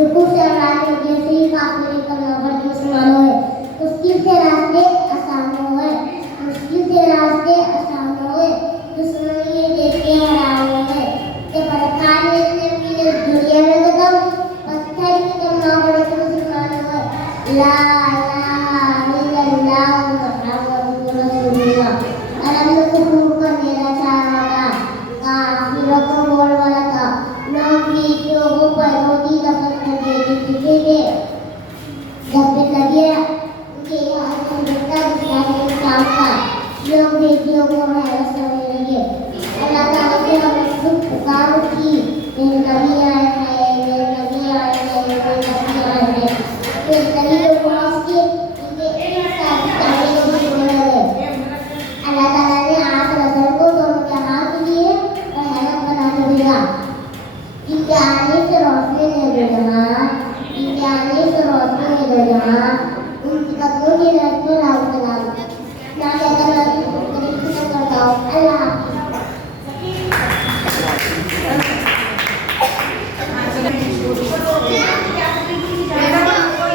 رکوع سے ہمارے جیسے ہی کافر کرنا پڑتے مسلمانوں ہے. مشکل سے راستے آسان ہوئے, مشکل سے راستے آسان ہوئے, دشمن یہ دیکھ کے حیران ہوئے کہ برکان اتنے میلے دنیا میں قدم پتھر کی کرنا پڑتے مسلمانوں ہے. لا الہ الا اللہ محمد رسول اللہ. علم کفر کا میرا چارہ تھا, کافروں کو بول والا تھا, لوگ بیٹیوں کو پیروتی دفن کر دیتے تھے. جب بھی لگے ان کے یہاں سمجھتا دکھانے کے کام کا, لوگ بیٹیوں کو محرس کرنے لگے. اللہ تعالیٰ سے ہمیں خود پکار کی, میرے نبی